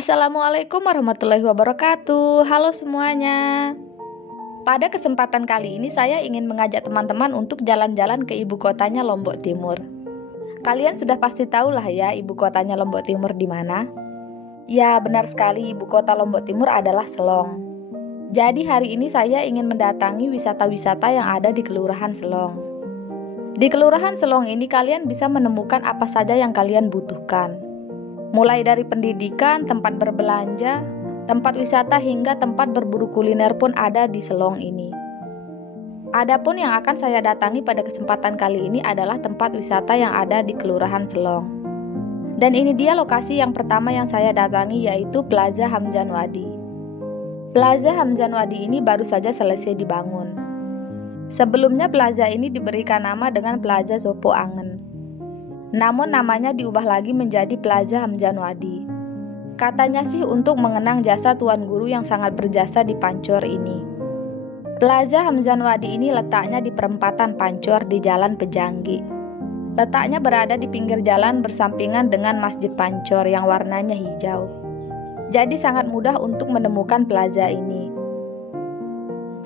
Assalamualaikum warahmatullahi wabarakatuh. Halo semuanya. Pada kesempatan kali ini saya ingin mengajak teman-teman untuk jalan-jalan ke ibu kotanya Lombok Timur. Kalian sudah pasti tahu lah ya ibu kotanya Lombok Timur di mana? Ya, benar sekali, ibu kota Lombok Timur adalah Selong. Jadi hari ini saya ingin mendatangi wisata-wisata yang ada di Kelurahan Selong. Di Kelurahan Selong ini kalian bisa menemukan apa saja yang kalian butuhkan. Mulai dari pendidikan, tempat berbelanja, tempat wisata hingga tempat berburu kuliner pun ada di Selong ini. Adapun yang akan saya datangi pada kesempatan kali ini adalah tempat wisata yang ada di Kelurahan Selong. Dan ini dia lokasi yang pertama yang saya datangi, yaitu Plaza Hamzan Wadi. Plaza Hamzan Wadi ini baru saja selesai dibangun. Sebelumnya plaza ini diberikan nama dengan Plaza Sopo Angen. Namun namanya diubah lagi menjadi Plaza Hamzan Wadi. Katanya sih untuk mengenang jasa Tuan Guru yang sangat berjasa di Pancor ini. Plaza Hamzan Wadi ini letaknya di perempatan Pancor di Jalan Pejanggi. Letaknya berada di pinggir jalan bersampingan dengan Masjid Pancor yang warnanya hijau. Jadi sangat mudah untuk menemukan plaza ini.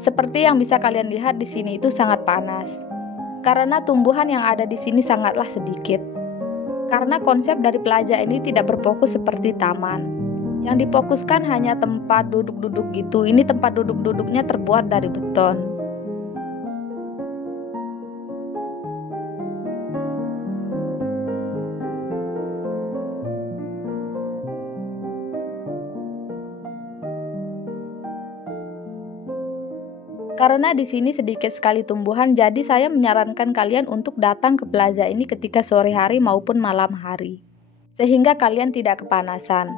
Seperti yang bisa kalian lihat di sini itu sangat panas. Karena tumbuhan yang ada di sini sangatlah sedikit. Karena konsep dari plaza ini tidak berfokus seperti taman. Yang difokuskan hanya tempat duduk-duduk gitu. Ini tempat duduk-duduknya terbuat dari beton. Karena di sini sedikit sekali tumbuhan, jadi saya menyarankan kalian untuk datang ke plaza ini ketika sore hari maupun malam hari, sehingga kalian tidak kepanasan.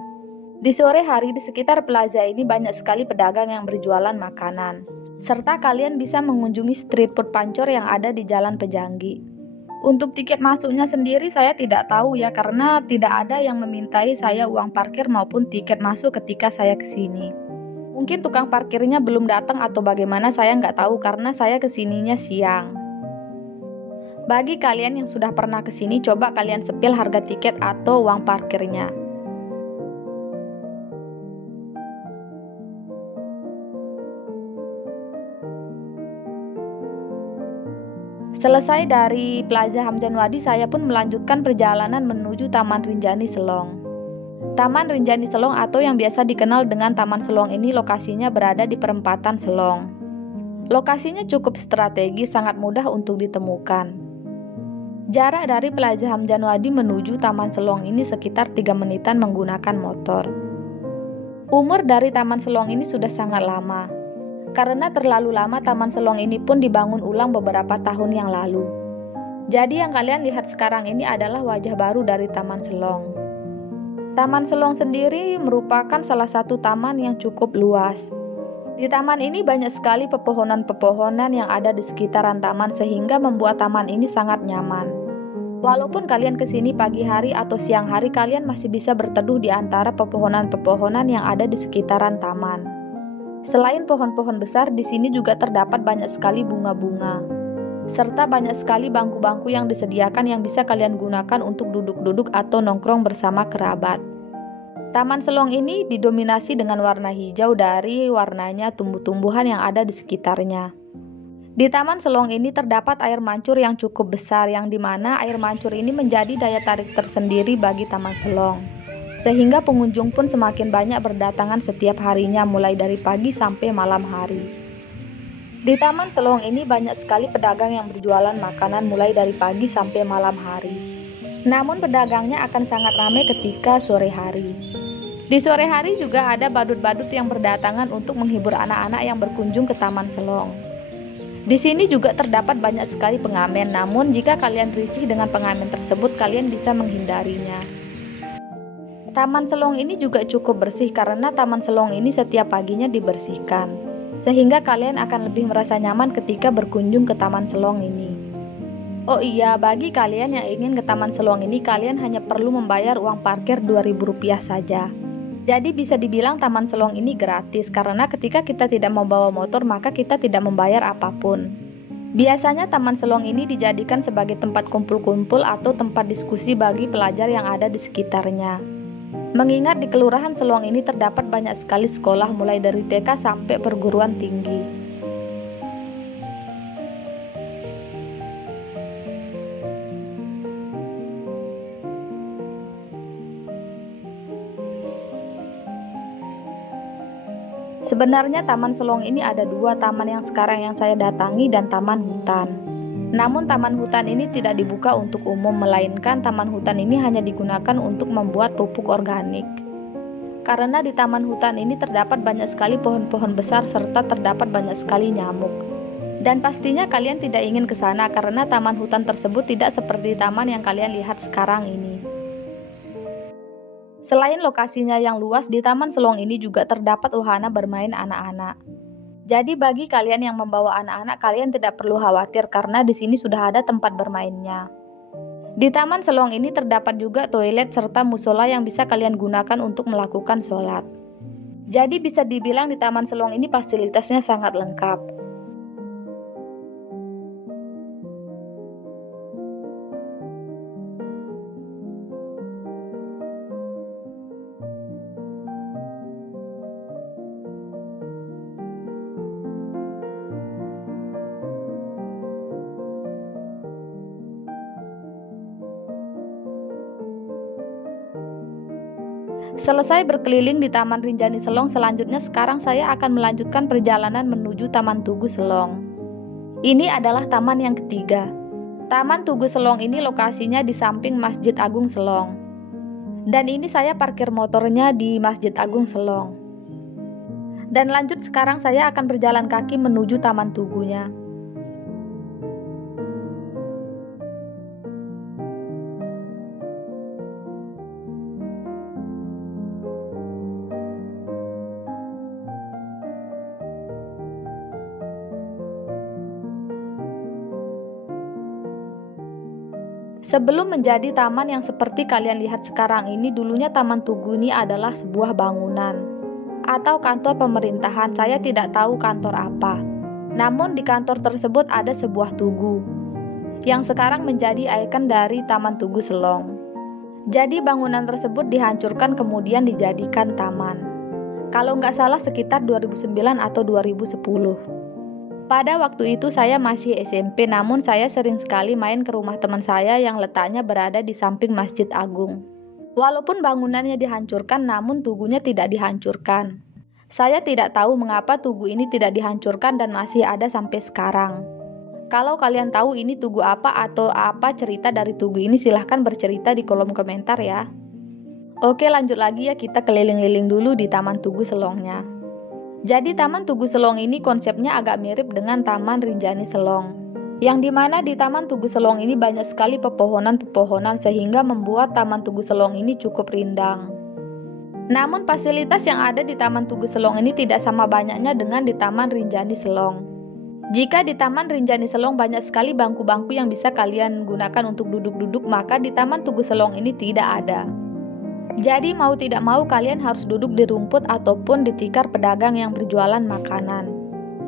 Di sore hari di sekitar plaza ini banyak sekali pedagang yang berjualan makanan, serta kalian bisa mengunjungi street food Pancor yang ada di Jalan Pejanggi. Untuk tiket masuknya sendiri saya tidak tahu ya, karena tidak ada yang memintai saya uang parkir maupun tiket masuk ketika saya kesini. Mungkin tukang parkirnya belum datang atau bagaimana, saya nggak tahu karena saya kesininya siang. Bagi kalian yang sudah pernah kesini, coba kalian sepil harga tiket atau uang parkirnya. Selesai dari Plaza Hamzan Wadi, saya pun melanjutkan perjalanan menuju Taman Rinjani Selong. Taman Rinjani Selong atau yang biasa dikenal dengan Taman Selong ini lokasinya berada di perempatan Selong. Lokasinya cukup strategis, sangat mudah untuk ditemukan. Jarak dari Plaza Hamzan Wadi menuju Taman Selong ini sekitar 3 menitan menggunakan motor. Umur dari Taman Selong ini sudah sangat lama. Karena terlalu lama Taman Selong ini pun dibangun ulang beberapa tahun yang lalu. Jadi yang kalian lihat sekarang ini adalah wajah baru dari Taman Selong. Taman Selong sendiri merupakan salah satu taman yang cukup luas. Di taman ini banyak sekali pepohonan-pepohonan yang ada di sekitaran taman sehingga membuat taman ini sangat nyaman. Walaupun kalian kesini pagi hari atau siang hari, kalian masih bisa berteduh di antara pepohonan-pepohonan yang ada di sekitaran taman. Selain pohon-pohon besar, di sini juga terdapat banyak sekali bunga-bunga. Serta banyak sekali bangku-bangku yang disediakan yang bisa kalian gunakan untuk duduk-duduk atau nongkrong bersama kerabat. Taman Selong ini didominasi dengan warna hijau dari warnanya tumbuh-tumbuhan yang ada di sekitarnya. Di Taman Selong ini terdapat air mancur yang cukup besar, yang dimana air mancur ini menjadi daya tarik tersendiri bagi Taman Selong. Sehingga pengunjung pun semakin banyak berdatangan setiap harinya mulai dari pagi sampai malam hari. Di Taman Selong ini banyak sekali pedagang yang berjualan makanan mulai dari pagi sampai malam hari. Namun pedagangnya akan sangat ramai ketika sore hari. Di sore hari juga ada badut-badut yang berdatangan untuk menghibur anak-anak yang berkunjung ke Taman Selong. Di sini juga terdapat banyak sekali pengamen, namun jika kalian risih dengan pengamen tersebut, kalian bisa menghindarinya. Taman Selong ini juga cukup bersih karena Taman Selong ini setiap paginya dibersihkan. Sehingga kalian akan lebih merasa nyaman ketika berkunjung ke Taman Selong ini. Oh iya, bagi kalian yang ingin ke Taman Selong ini, kalian hanya perlu membayar uang parkir Rp2.000 saja. Jadi bisa dibilang Taman Selong ini gratis, karena ketika kita tidak membawa motor maka kita tidak membayar apapun. Biasanya Taman Selong ini dijadikan sebagai tempat kumpul-kumpul atau tempat diskusi bagi pelajar yang ada di sekitarnya. Mengingat di Kelurahan Seluang ini terdapat banyak sekali sekolah mulai dari TK sampai perguruan tinggi. Sebenarnya Taman Selong ini ada dua, taman yang sekarang yang saya datangi dan taman hutan. Namun taman hutan ini tidak dibuka untuk umum, melainkan taman hutan ini hanya digunakan untuk membuat pupuk organik. Karena di taman hutan ini terdapat banyak sekali pohon-pohon besar serta terdapat banyak sekali nyamuk. Dan pastinya kalian tidak ingin ke sana karena taman hutan tersebut tidak seperti taman yang kalian lihat sekarang ini. Selain lokasinya yang luas, di Taman Selong ini juga terdapat wahana bermain anak-anak. Jadi bagi kalian yang membawa anak-anak, kalian tidak perlu khawatir karena di sini sudah ada tempat bermainnya. Di Taman Selong ini terdapat juga toilet serta musola yang bisa kalian gunakan untuk melakukan sholat. Jadi bisa dibilang di Taman Selong ini fasilitasnya sangat lengkap. Selesai berkeliling di Taman Rinjani Selong, selanjutnya sekarang saya akan melanjutkan perjalanan menuju Taman Tugu Selong. Ini adalah taman yang ketiga. Taman Tugu Selong ini lokasinya di samping Masjid Agung Selong. Dan ini saya parkir motornya di Masjid Agung Selong. Dan lanjut sekarang saya akan berjalan kaki menuju Taman Tugunya. Sebelum menjadi taman yang seperti kalian lihat sekarang ini, dulunya Taman Tugu ini adalah sebuah bangunan atau kantor pemerintahan. Saya tidak tahu kantor apa. Namun di kantor tersebut ada sebuah tugu yang sekarang menjadi ikon dari Taman Tugu Selong. Jadi bangunan tersebut dihancurkan kemudian dijadikan taman. Kalau nggak salah sekitar 2009 atau 2010. Pada waktu itu saya masih SMP, namun saya sering sekali main ke rumah teman saya yang letaknya berada di samping Masjid Agung. Walaupun bangunannya dihancurkan, namun tugunya tidak dihancurkan. Saya tidak tahu mengapa tugu ini tidak dihancurkan dan masih ada sampai sekarang. Kalau kalian tahu ini tugu apa atau apa cerita dari tugu ini, silahkan bercerita di kolom komentar ya. Oke, lanjut lagi ya, kita keliling-liling dulu di Taman Tugu Selongnya. Jadi Taman Tugu Selong ini konsepnya agak mirip dengan Taman Rinjani Selong, yang dimana di Taman Tugu Selong ini banyak sekali pepohonan-pepohonan sehingga membuat Taman Tugu Selong ini cukup rindang. Namun fasilitas yang ada di Taman Tugu Selong ini tidak sama banyaknya dengan di Taman Rinjani Selong. Jika di Taman Rinjani Selong banyak sekali bangku-bangku yang bisa kalian gunakan untuk duduk-duduk, maka di Taman Tugu Selong ini tidak ada. Jadi mau tidak mau kalian harus duduk di rumput ataupun di tikar pedagang yang berjualan makanan.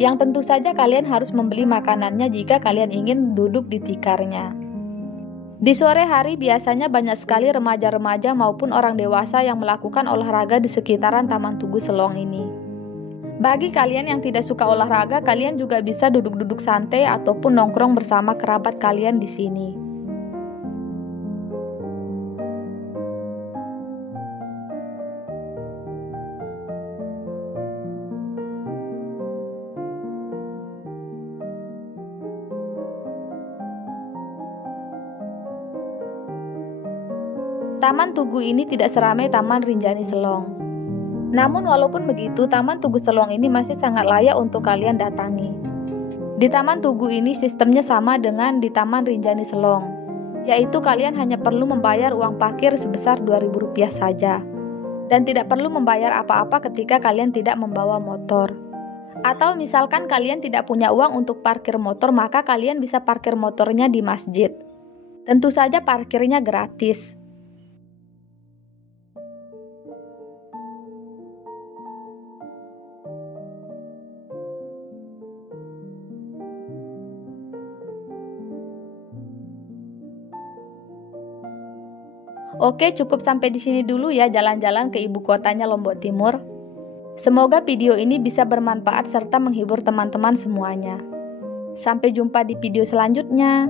Yang tentu saja kalian harus membeli makanannya jika kalian ingin duduk di tikarnya. Di sore hari biasanya banyak sekali remaja-remaja maupun orang dewasa yang melakukan olahraga di sekitaran Taman Tugu Selong ini. Bagi kalian yang tidak suka olahraga, kalian juga bisa duduk-duduk santai ataupun nongkrong bersama kerabat kalian di sini. Taman Tugu ini tidak seramai Taman Rinjani Selong. Namun walaupun begitu, Taman Tugu Selong ini masih sangat layak untuk kalian datangi. Di Taman Tugu ini sistemnya sama dengan di Taman Rinjani Selong, yaitu kalian hanya perlu membayar uang parkir sebesar Rp2.000 saja. Dan tidak perlu membayar apa-apa ketika kalian tidak membawa motor. Atau misalkan kalian tidak punya uang untuk parkir motor, maka kalian bisa parkir motornya di masjid. Tentu saja parkirnya gratis. Oke, cukup sampai di sini dulu ya jalan-jalan ke ibu kotanya Lombok Timur. Semoga video ini bisa bermanfaat serta menghibur teman-teman semuanya. Sampai jumpa di video selanjutnya.